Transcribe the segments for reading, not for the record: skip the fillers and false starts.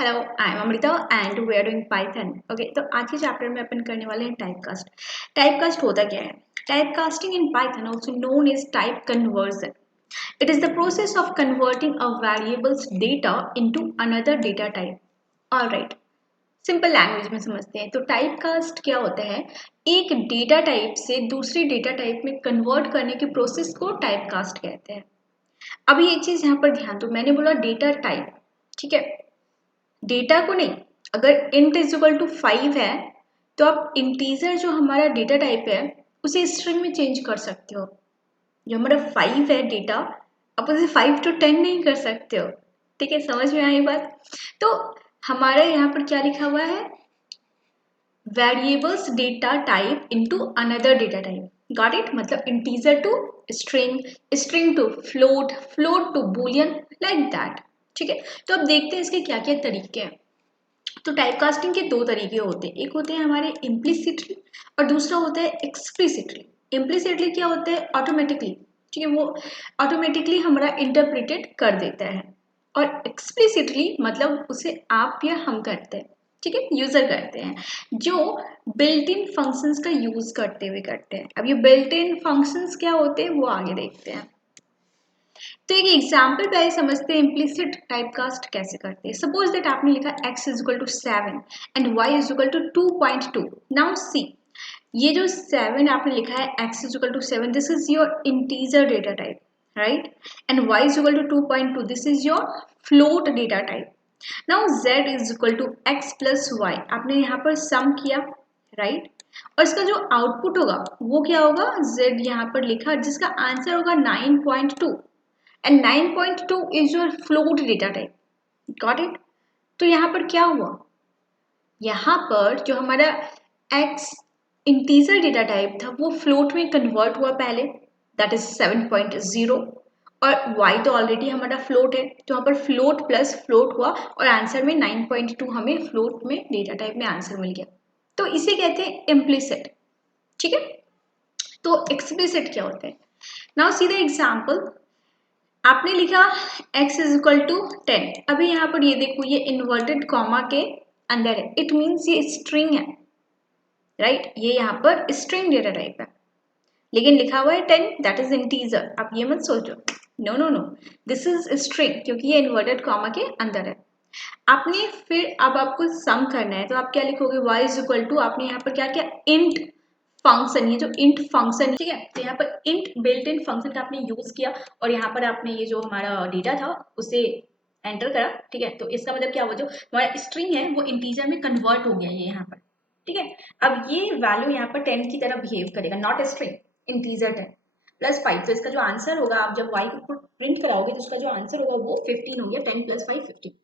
Hello, I am Amrita and we are doing Python. Okay, तो आज के चैप्टर में अपन करने वाले हैं टाइपकास्ट। टाइपकास्ट होता क्या है? Typecasting in Python also known as type conversion. It is the process of converting a variable's data into another data type. Alright, simple language में समझते हैं तो टाइपकास्ट क्या होता है? एक डेटा टाइप से दूसरी डेटा टाइप में कन्वर्ट करने के प्रोसेस को टाइपकास्ट कहते हैं। अभी एक चीज यहाँ पर ध्यान दो, मैंने बोला डेटा टाइप, ठीक है, डेटा को नहीं। अगर इंट इज इक्वल टू 5 है तो आप इंटीजर जो हमारा डेटा टाइप है उसे स्ट्रिंग में चेंज कर सकते हो। जो हमारा 5 है डेटा, आप उसे 5 to 10 नहीं कर सकते हो। ठीक है, समझ में आई बात? तो हमारे यहाँ पर क्या लिखा हुआ है? Variables data type into another data type. Got it? मतलब integer to string, string to float, float to boolean, like that. ठीक है, तो अब देखते हैं इसके क्या क्या तरीके हैं। तो टाइपकास्टिंग के दो तरीके होते हैं, एक होते हैं हमारे इम्प्लिसिटली और दूसरा होता है एक्सप्लिसिटली। इम्प्लिसिटली क्या होता है? ऑटोमेटिकली, ठीक है, वो ऑटोमेटिकली हमारा इंटरप्रिटेड कर देता है। और एक्सप्लिसिटली मतलब उसे आप या हम करते हैं, ठीक है, यूजर करते हैं, जो बिल्ट इन फंक्शंस का यूज करते हुए करते हैं। अब ये बिल्ट इन फंक्शंस क्या होते हैं वो आगे देखते हैं। तो एक एग्जाम्पल पहले समझते हैं इम्प्लिसिट टाइपकास्ट कैसे करते हैं। सपोज दैट आपने लिखा x is equal to 7 and y is equal to 2.2। Now see, ये जो 7 आपने लिखा है x is equal to 7, this is your integer data type, right? And y is equal to 2.2, this is your float data type. Now z is equal to x plus y, आपने यहाँ पर सम किया, right? और इसका जो output होगा वो क्या होगा? z यहाँ पर लिखा जिसका आंसर होगा 9.2 and 9.2 is your float data type. Got it? तो यहाँ पर क्या हुआ? यहाँ पर जो हमारा x इंटीजर डेटा टाइप था वो फ्लोट में कन्वर्ट हुआ पहले, दैट इज 7.0, और y तो ऑलरेडी हमारा फ्लोट है तो यहाँ पर फ्लोट प्लस फ्लोट हुआ और आंसर में 9.2 हमें फ्लोट में डेटा टाइप में आंसर मिल गया। तो इसे कहते हैं इम्प्लिसिट। ठीक है, तो एक्सप्लिसिट क्या होता है? Now see the example. आपने लिखा x इज इक्वल टू 10। अभी यहाँ पर ये देखो, ये इन्वर्टेड कॉमा के अंदर है, इट मीन्स ये स्ट्रिंग है, राइट? ये यहाँ पर स्ट्रिंग डेटा टाइप है, लेकिन लिखा हुआ है 10, दैट इज इंटीजर। आप ये मत सोचो, no no no, this is string क्योंकि ये इन्वर्टेड कॉमा के अंदर है। आपने फिर अब आपको सम करना है तो आप क्या लिखोगे? y इज इक्वल टू, आपने यहाँ पर क्या किया? इंट फंक्शन, ये जो इंट फंक्शन, ठीक है, तो यहाँ पर इंट बिल्ट इन फंक्शन का आपने यूज किया और यहाँ पर आपने ये जो हमारा डेटा था उसे एंटर करा। ठीक है, तो इसका मतलब क्या हुआ? जो हमारा स्ट्रिंग है वो इंटीजर में कन्वर्ट हो गया ये यहाँ पर। ठीक है, अब ये वैल्यू यहाँ पर 10 की तरह बिहेव करेगा, नॉट स्ट्रिंग, इंटीजर 10 प्लस 5। तो इसका जो आंसर होगा, आप जब y को प्रिंट कराओगे तो उसका जो आंसर होगा वो 15 हो गया, 10 प्लस 5 15।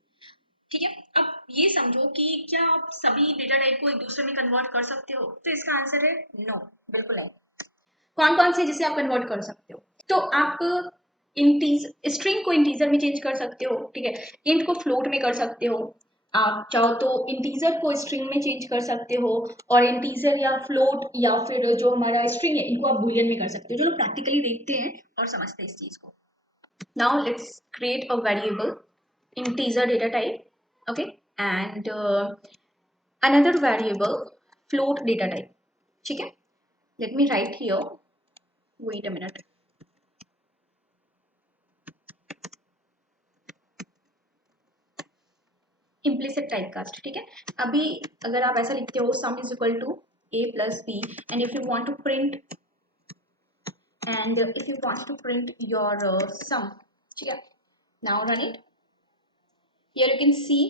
ठीक है, अब ये समझो कि क्या आप सभी डेटा टाइप को एक दूसरे में कन्वर्ट कर सकते हो? तो इसका आंसर है नो, बिल्कुल नहीं। कौन कौन से जिसे आप कन्वर्ट कर सकते हो? तो आप इंटीज स्ट्रिंग को इंटीजर में चेंज कर सकते हो, ठीक है, इंट को फ्लोट में कर सकते हो, आप चाहो तो इंटीजर को स्ट्रिंग में चेंज कर सकते हो, और इंटीजर या फ्लोट या फिर जो हमारा स्ट्रिंग है इनको आप बूलियन में कर सकते हो। जो लोग प्रैक्टिकली देखते हैं और समझते हैं इस चीज को। Now let's create a variable integer data type, okay, and another variable float data type. ठीक है, let me write here, wait a minute. implicit typecast, ठीक है। अभी अगर आप ऐसा लिखते हो sum is equal to a plus b, and if you want to print your sum, ठीक है, now run it. Here you can see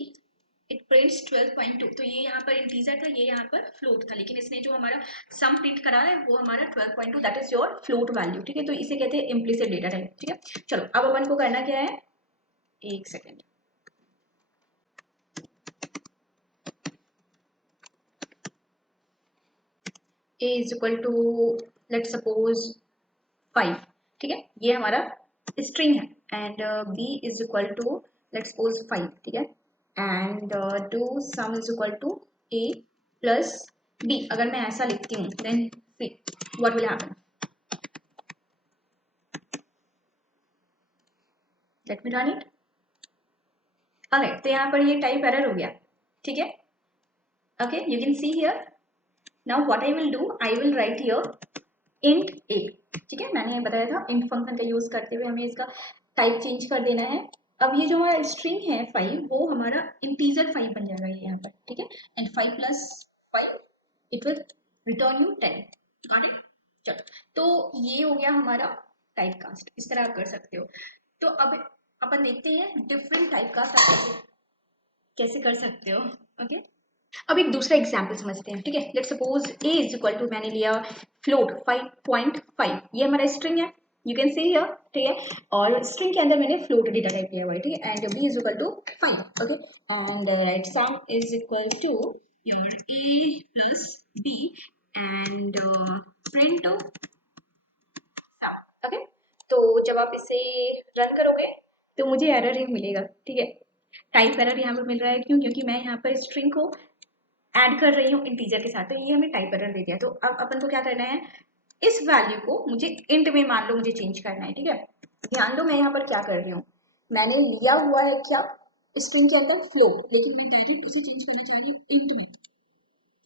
it prints 12.2। तो ये यहाँ पर इंटीजर था, ये यहाँ पर फ्लोट था, लेकिन इसने जो हमारा सम प्रिंट करा है वो हमारा 12.2, that is your float value. ठीक है, तो इसे कहते हैं इम्प्लिसिट डेटा टाइप। ठीक है, चलो अब अपन को करना क्या है, एक second. a is equal to let suppose 5, ठीक है, ये हमारा स्ट्रिंग है, and b is equal to let suppose 5, ठीक है, and do sum is equal to a plus b। अगर मैं ऐसा लिखती हूँ then see what will happen, let me run it. Alright, तो यहाँ पर ये टाइप एरर हो गया, ठीक है। Okay, you can see here. Now what I will do, I will write here int A, ठीक है। मैंने बताया था इंट फंक्शन का यूज करते हुए हमें इसका टाइप चेंज कर देना है। अब ये जो हमारा स्ट्रिंग है 5, वो हमारा इंटीजर 5 बन जाएगा ये यहाँ पर, ठीक है। And 5 plus 5 it will return you 10। Got it? चलो, तो ये हो गया हमारा टाइप कास्ट, इस तरह आप कर सकते हो। तो अब अपन देखते हैं डिफरेंट टाइप कास्ट आप कैसे कर सकते हो। ओके, अब एक दूसरा एग्जाम्पल समझते हैं, ठीक है। Let's suppose a is equal to, मैंने लिया फ्लोट 5.5, ये हमारा स्ट्रिंग है, यू कैन सी हियर, ठीक है। और स्ट्रिंग के अंदर मैंने फ्लोट डेटा टाइप किया हुआ है, ठीक है। And b is equal to 5, okay. And write sum is equal to your a plus b and print sum, okay. तो जब आप इसे रन करोगे तो मुझे एरर ही मिलेगा, ठीक है। टाइप एरर यहाँ पर मिल रहा है, क्यों? क्योंकि मैं यहाँ पर स्ट्रिंग को ऐड कर रही हूँ इंटीजर के साथ, तो ये हमें टाइप एरर दे दिया। तो अब अपन को क्या करना है, इस वैल्यू को मुझे इंट में मान लो मुझे चेंज करना है, ठीक है। ध्यान दो मैं यहाँ पर क्या कर रही हूँ, मैंने लिया हुआ है क्या स्ट्रिंग के अंदर फ्लोट, लेकिन मैं डायरेक्ट उसे चेंज करना चाह रही हूँ इंट में,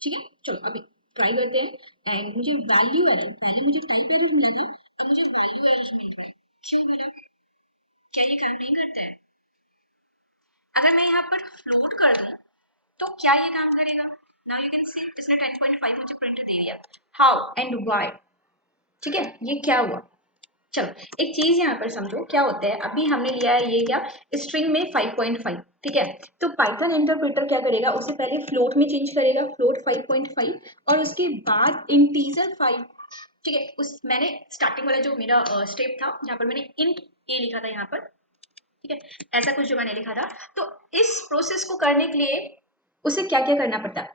ठीक है। चलो अभी ट्राई करते हैं। एंड मुझे वैल्यू एरर, पहले मुझे टाइप एरर मिला था, अब मुझे वैल्यू एरर मिल रहा है। क्यों मिला? क्या ये काम नहीं करता है? अगर मैं यहाँ पर फ्लोट कर दूं तो क्या ये काम करेगा? नाउ यू कैन सी इसने 10.5 मुझे प्रिंट दे दिया। How and why? ठीक है, ये क्या हुआ? चलो एक चीज यहाँ पर समझो क्या होता है। अभी हमने लिया है ये क्या, स्ट्रिंग में 5.5, ठीक है। तो पाइथन इंटरप्रेटर क्या करेगा, उसे पहले फ्लोट में चेंज करेगा, फ्लोट 5.5, और उसके बाद इंटीजर 5, ठीक है। उस मैंने स्टार्टिंग वाला जो मेरा स्टेप था जहाँ पर मैंने इंट ए लिखा था यहाँ पर, ठीक है, ऐसा कुछ जो मैंने लिखा था। तो इस प्रोसेस को करने के लिए उसे क्या क्या करना पड़ता,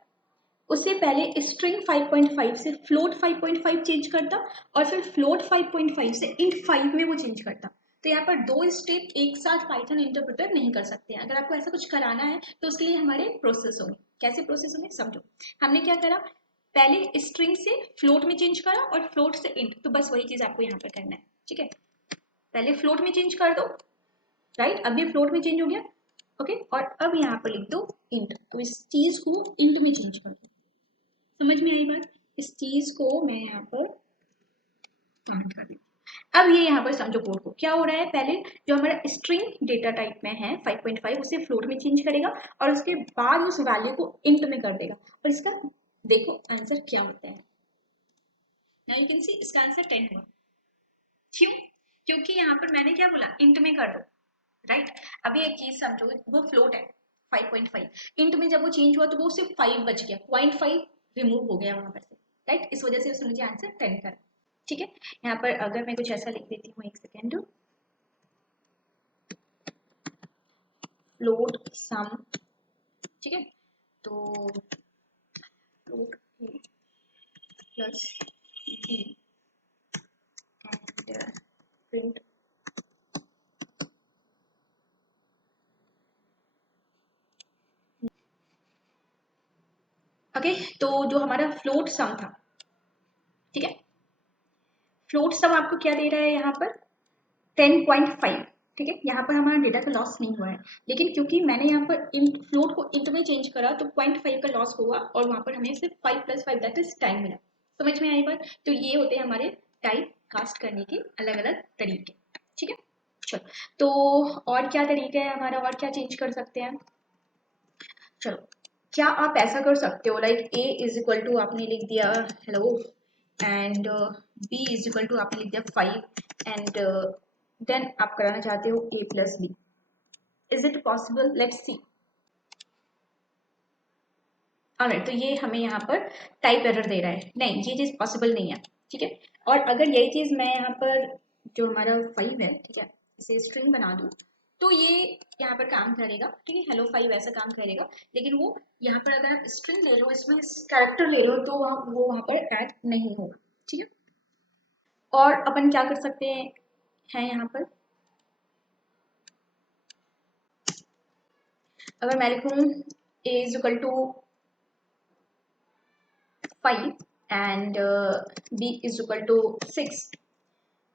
उससे पहले स्ट्रिंग 5.5 से फ्लोट 5.5 चेंज करता, और फिर फ्लोट 5.5 से इंट 5 में वो चेंज करता। तो यहाँ पर दो स्टेप एक साथ पाइथन इंटरप्रेटर नहीं कर सकते हैं। अगर आपको ऐसा कुछ कराना है तो उसके लिए हमारे प्रोसेस होंगे। कैसे प्रोसेस होंगे समझो। हमने क्या करा, पहले स्ट्रिंग से फ्लोट में चेंज करा और फ्लोट से इंट, तो बस वही चीज आपको यहाँ पर करना है, ठीक है। पहले फ्लोट में चेंज कर दो, राइट, अब ये फ्लोट में चेंज हो गया, ओके। और अब यहाँ पर लिख दो इंट, तो इस चीज को इंट में चेंज कर दो। समझ में आई बात? इस चीज को मैं यहाँ पर कमेंट कर दी। अब ये यहाँ पर समझो कोड को क्या हो रहा है, पहले जो हमारा स्ट्रिंग डेटा टाइप में है 5.5 उसे फ्लोट में चेंज करेगा, और उसके बाद उस वैल्यू को इंट में कर देगा। और इसका देखो आंसर क्या होता है। नाउ यू कैन सी इसका आंसर 10 हुआ। क्यों? क्योंकि यहाँ पर मैंने क्या बोला, इंट में कर दो, राइट। अभी एक चीज समझो, वो फ्लोट है 5.5, इंट में जब वो चेंज हुआ तो वो सिर्फ 5 बच गया, 0.5 रिमूव हो गया वहां पर से, राइट। इस वजह से उसने मुझे आंसर 10 करा, ठीक है। यहाँ पर अगर मैं कुछ ऐसा लिख देती हूँ, एक सेकेंड, फ्लोट सम, ठीक है। तो float plus B and print, okay. तो जो हमारा फ्लोट सम था, ठीक है, फ्लोट सम आपको क्या दे रहा है यहाँ पर 10.5, ठीक है। यहाँ पर हमारा डेटा का लॉस नहीं हुआ है, लेकिन क्योंकि मैंने यहाँ पर इंट फ्लोट को इंट में चेंज करा तो 0.5 का लॉस हुआ, और वहां पर हमें सिर्फ 5 प्लस 5 दैट इज 10 मिला। समझ में आई बात? तो ये होते हैं हमारे टाइप कास्ट करने के अलग अलग तरीके, ठीक है। चलो, तो और क्या तरीका है हमारा, और क्या चेंज कर सकते हैं। चलो, क्या आप ऐसा कर सकते हो, like a is equal to आपने लिख दिया hello, and b is equal to आपने लिख दिया 5, एंड देन आप कराना चाहते हो a plus B. Is it possible? Let's see. Alright, तो ये हमें यहाँ पर टाइप एरर दे रहा है, नहीं ये चीज पॉसिबल नहीं है, ठीक है। और अगर यही चीज मैं यहाँ पर जो हमारा 5 है, ठीक है, इसे स्ट्रिंग बना दूं तो ये यहाँ पर काम करेगा, ठीक है। हेलो 5 ऐसा काम करेगा, लेकिन वो यहाँ पर अगर आप स्ट्रिंग ले रहे हो, इसमें कैरेक्टर ले रहे हो, तो वो वहाँ पर ऐड नहीं होगा, ठीक है। और अपन क्या कर सकते हैं यहाँ पर, अगर मैं लिखूँ a is equal to 5 and b is equal to 6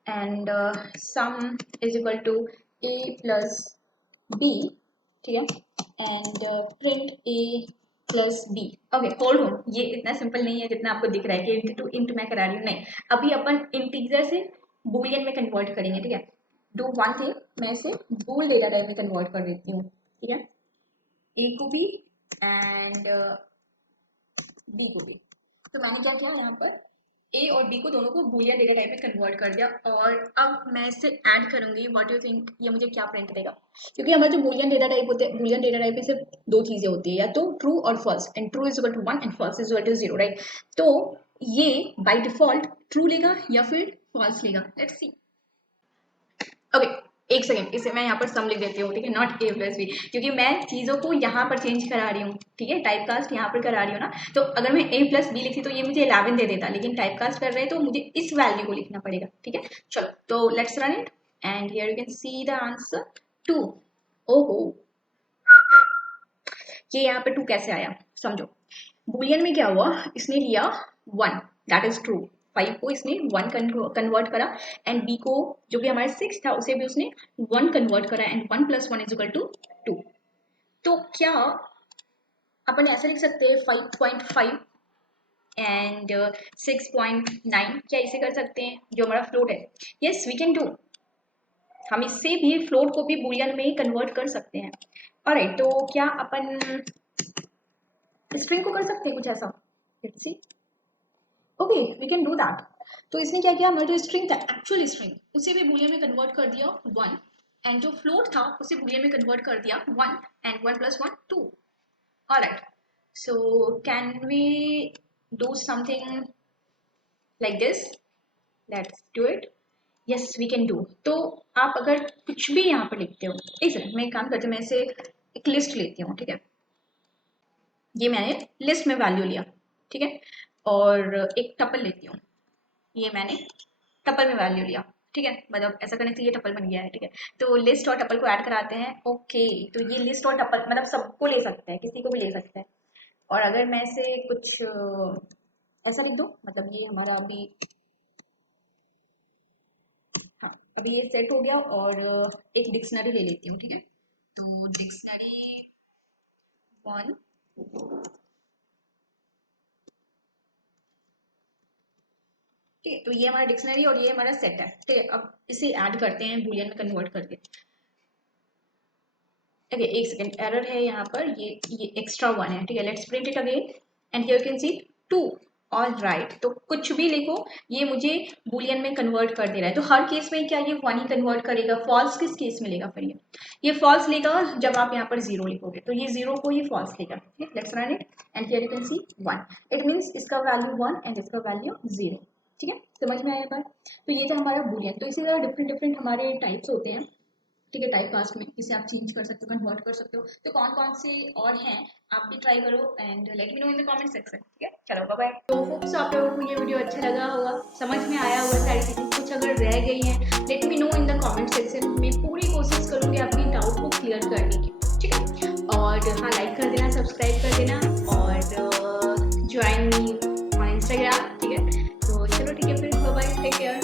and sum is equal to a plus b, ठीक है, and print A plus B. Okay hold on, ये इतना सिंपल नहीं है जितना आपको दिख रहा है कि इंटू इंटू मैं करा रही हूँ, नहीं। अभी अपन इंटीजर से बूलियन में कन्वर्ट करेंगे, ठीक है। डू वन थिंग, मैं इसे बूल डेटा टाइप में कन्वर्ट कर देती हूँ, ठीक है, ए को भी एंड बी को भी। तो मैंने क्या किया यहाँ पर, ए और बी को दोनों को बूलियन डेटा टाइप में कन्वर्ट कर दिया, और अब मैं इसे ऐड करूंगी। व्हाट यू थिंक ये मुझे क्या प्रिंट देगा? क्योंकि हमारे जो बूलियन डेटा टाइप होते हैं, बूलियन डेटा टाइप में सिर्फ दो चीजें होती है, या तो ट्रू और false, and true is equal to 1 and false is equal to 0, right? तो ये बाय डिफॉल्ट ट्रू लेगा या फिर फॉल्स लेगा, लेट्स सी। ओके एक सेकेंड, इसे मैं यहाँ पर सम लिख देती हूँ, ठीक है, नॉट ए प्लस बी, क्योंकि मैं चीज़ों को यहाँ पर चेंज करा रही हूँ, ठीक है, टाइप कास्ट यहाँ पर करा रही हूँ ना। तो अगर मैं ए प्लस बी लिखती तो ये मुझे 11 दे देता, लेकिन टाइप कास्ट कर रहे हैं तो मुझे इस वैल्यू को लिखना पड़ेगा, ठीक है। चलो तो let's run it and here you can see the answer 2। ओहो, ये यहाँ पे 2 कैसे आया समझो। बुलियन में क्या हुआ, इसने लिया 1, दैट इज ट्रू, 5 को इसने 1 कन्वर्ट करा, एंड बी को जो भी हमारे 6 था उसे भी उसने 1 कन्वर्ट करा, एंड 1 + 1 इज इक्वल टू 2। तो क्या अपन ऐसे लिख सकते हैं 5.5 एंड 6.9, क्या इसे कर सकते हैं जो हमारा फ्लोट है? यस वी कैन डू, हम इससे भी फ्लोट को भी बुलियन में ही कन्वर्ट कर सकते हैं। ऑलराइट, तो क्या अपन स्ट्रिंग को कर सकते हैं कुछ ऐसा? Let's see. Okay we can do that. तो इसने क्या किया, हमारा जो स्ट्रिंग था, एक्चुअल स्ट्रिंग, उसे भी बुलियन में कन्वर्ट कर दिया 1, एंड जो फ्लोट था उसे बुलियन में कन्वर्ट कर दिया 1, and 1 + 1 2। Alright, so can we do something like this? Let's do it. Yes we can do. तो आप अगर कुछ भी यहाँ पर लिखते हो, एक सेकंड मैं एक काम करती हूँ, मैं इसे एक लिस्ट लेती हूँ, ठीक है। ये मैंने लिस्ट में वैल्यू लिया, ठीक है, और एक टपल लेती हूँ, ये मैंने टपल में वैल्यू लिया, ठीक है, मतलब ऐसा करने से ये टपल बन गया है, ठीक है। तो लिस्ट और टपल को ऐड कराते हैं। ओके, तो ये लिस्ट और टपल मतलब सबको ले सकते हैं, किसी को भी ले सकते हैं। और अगर मैं इसे कुछ ऐसा लिख दूँ, मतलब ये हमारा अभी, हाँ अभी ये सेट हो गया, और एक डिक्शनरी ले लेती हूँ, ठीक है। तो डिक्शनरी 1, ठीक है, तो ये हमारा डिक्शनरी और ये हमारा सेट है, ठीक है। अब इसे ऐड करते हैं बूलियन में कन्वर्ट करके। ओके एक सेकेंड, एरर है यहाँ पर, ये एक्स्ट्रा 1 है, ठीक है। Let's print it again and here you can C 2। All right, तो कुछ भी लिखो ये मुझे बूलियन में कन्वर्ट कर दे रहा है। तो हर केस में क्या ये 1 ही कन्वर्ट करेगा? फॉल्स किस केस में लेगा फिर? ये फॉल्स लेगा जब आप यहाँ पर 0 लिखोगे, तो ये 0 को ही फॉल्स लेगा, ठीक है। Let's run it and here you can C 1, it means इसका वैल्यू 1 एंड इसका वैल्यू 0, ठीक है। समझ में आया बात? तो ये था हमारा बूलियन। तो इसी तरह डिफरेंट डिफरेंट हमारे टाइप्स होते हैं, ठीक है, टाइप कास्ट में इसे आप चेंज कर सकते हो, कन्वर्ट कर सकते हो। तो कौन कौन से और हैं आप भी ट्राई करो and let me know in the comment section, ठीक है। चलो बाय बाय। तो होप्स आप लोगों को ये वीडियो अच्छा लगा होगा, समझ में आया होगा सारी चीज़ें। कुछ अगर रह गई हैं let me know in the comment section, मैं पूरी कोशिश करूँगी आपकी डाउट को क्लियर करने की, ठीक है। और हाँ लाइक कर देना, सब्सक्राइब कर देना, और ज्वाइन मी ऑन इंस्टाग्राम, ठीक है। तो चलो ठीक है फिर, बाय बाय, टेक केयर।